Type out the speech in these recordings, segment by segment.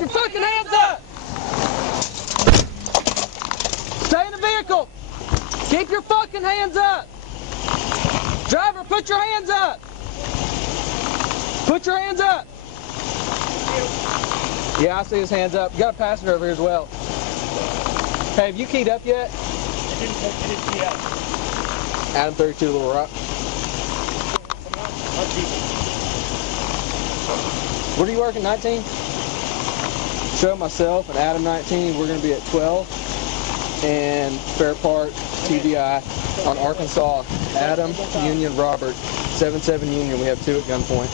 Keep your fucking hands up! Stay in the vehicle! Keep your fucking hands up! Driver, put your hands up! Put your hands up! Yeah, I see his hands up. Got a passenger over here as well. Hey, have you keyed up yet? I didn't key up. Adam 32 Little Rock. What are you working, 19? Show myself and Adam 19. We're going to be at 12 and Fair Park TBI on Arkansas. Adam, Union, Robert, 7-7 Union. We have 2 at gunpoint.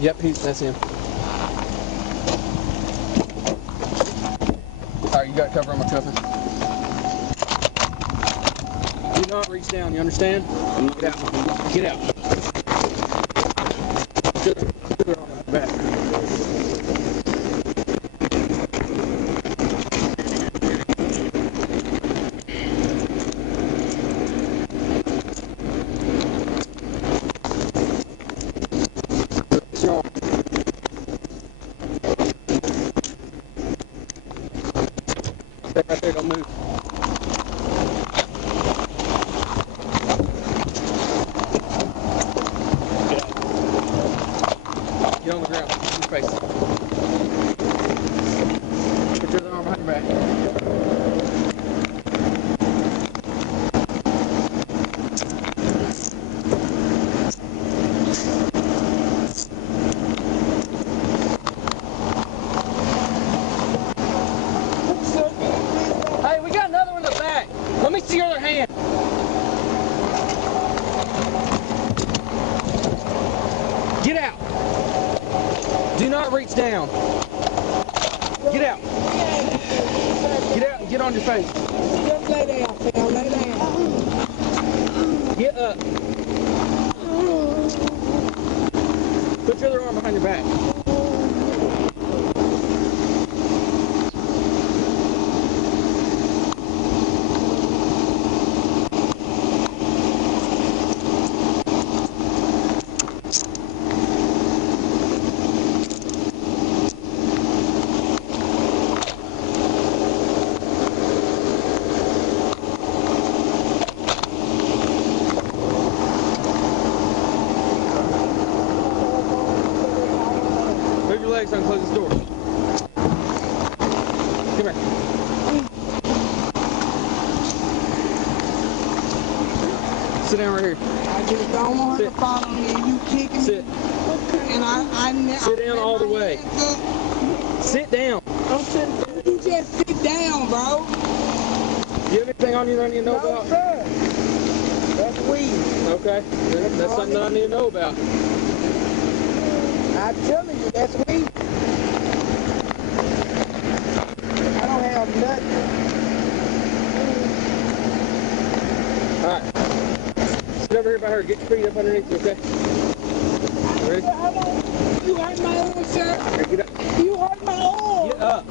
Yep, that's him. Alright, you got cover on my cuffing. Do not reach down, you understand? Get out. Get out. Back. Stay right there, don't move. Get on the ground. In your face. Put your other arm behind your back. Hey, we got another one in the back. Let me see your other hand. Get out. Do not reach down. Get out. Get out and get on your face. Just lay down, Phil. Lay down. Get up. Put your other arm behind your back. Move your legs and close this door. Come here. Sit down right here. I just don't want her to fall on me and you kicking Sit. me. And I Sit down all the way. Sit down. I'm sitting there. You just sit down, bro. You have anything on you that I need to know No, about? sir. That's weed. Okay. That's something that I need to know about. I'm telling you, that's weed. I don't have nothing. Alright. Sit over here by her. Get your feet up underneath you, okay? Ready? You hurt my arm, sir. Here, get up. You hurt my arm. Get up.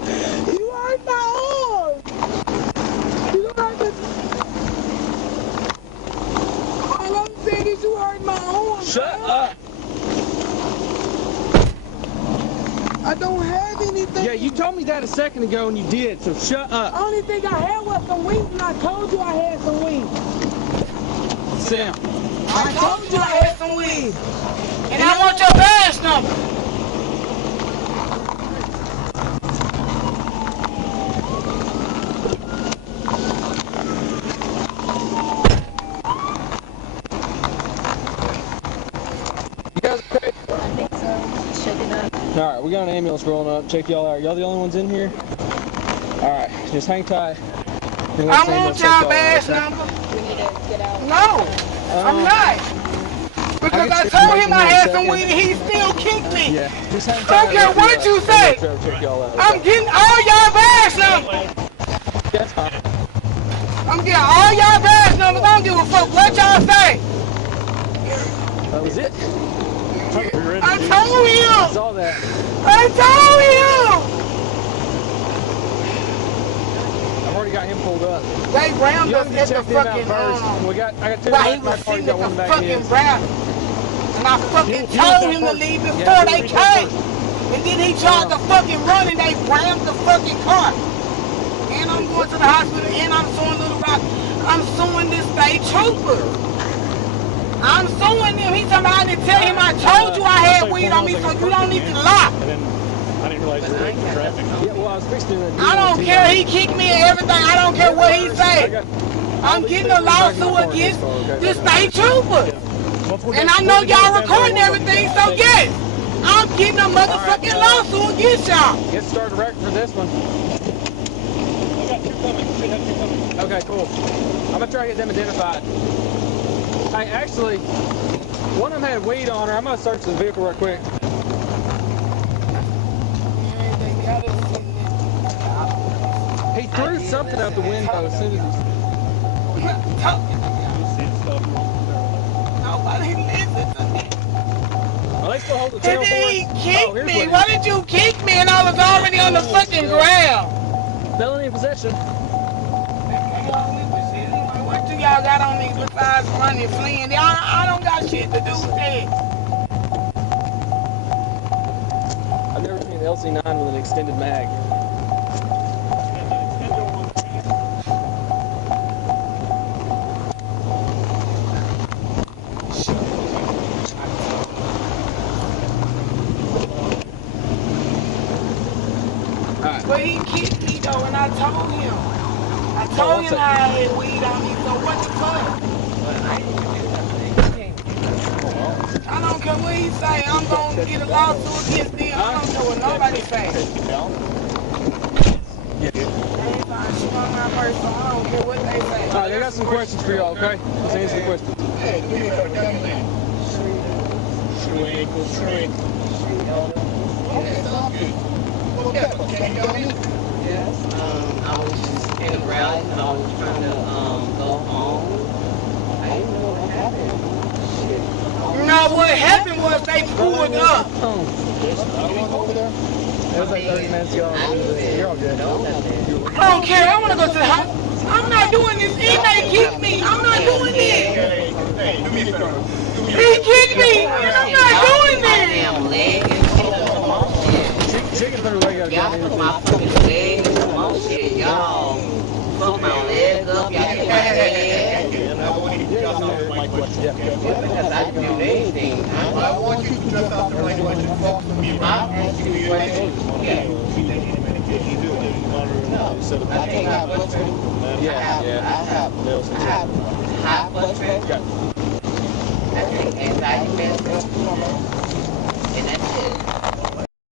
You hurt my arm. You hurt my... All I'm saying is you hurt my arm. Shut bro. up. I don't have anything. Yeah, you told me that a second ago and you did, so shut up. Only thing I had was some weed, and I told you I had some weed. Sit down. I told you I had some weed. And I want your badge number. You guys okay? I think so. Just shaking up. Alright, we got an ambulance rolling up. Check y'all out. Y'all the only ones in here? Alright, just hang tight. I want your badge number. We need to get out. No, I'm not. Because I told him I had some weed and he still kicked me. Yeah, just hang I tight. don't care what you say. Check y'all out. I'm getting all y'all badge numbers. That's fine. I'm getting all y'all badge numbers. I don't give a fuck what y'all say. That was it. I told I you. saw that. I told you. I've already got him pulled up. They round You us need at to the check them out fucking first. I got two while he in my was car, sitting got at one the back fucking in. ground. And I fucking told him to leave before they came. And then he tried to fucking run and they rammed the fucking car. And I'm going to the hospital and I'm suing Little Rock. I'm suing this state trooper. I'm suing him. He talking about I didn't tell him I told you I had weed on me, so you don't need to lie. And then I didn't realize you were in traffic. Yeah, well, I was fixing to. I don't care. He kicked me and everything. I don't care what he say. I'm getting a lawsuit against the state trooper. And I know y'all recording everything, so yes, I'm getting a motherfucking lawsuit against y'all. Get started record for this one. I got two coming. Should have two coming. Okay, cool. I'm gonna try to get them identified. Hey, actually, one of them had weed on her. I'm gonna search the vehicle real quick. He threw something out the window as soon as he. Nobody listens to me. Well, they still hold the tail And for then he us. kicked here's me. what Why did you kick me and I was already on the fucking ground? Felony in possession. What you y'all got on me besides running, fleeing? I don't got shit to do with that. I've never seen an LC9 with an extended mag. But he kicked me though, and I told him. I told him I had weed on me, so what the fuck? I don't care what he say. I'm gonna get a lawsuit against them. I don't care what nobody say. They find shit on my purse, so I don't care what they say. Alright, I got some questions for y'all, okay? Let's answer the questions. I was just in a rally and I was trying to go home. I didn't know what happened. You know what happened was they pulled up. It was like 30 minutes ago. You're all good. I don't care. I want to go to the house. I'm not doing this. He may kick me. I'm not doing this. He kicked me, and I'm not doing this. Damn leg and shit. Chicken better leg out Y'all put my fucking leg and some more shit. Y'all fuck my leg up. Y'all get my head. Because I didn't do anything. I want you to just off the plane what you fuck with me, I asked you questions. Yeah. I think I have blood pressure. Yeah, I have high blood pressure.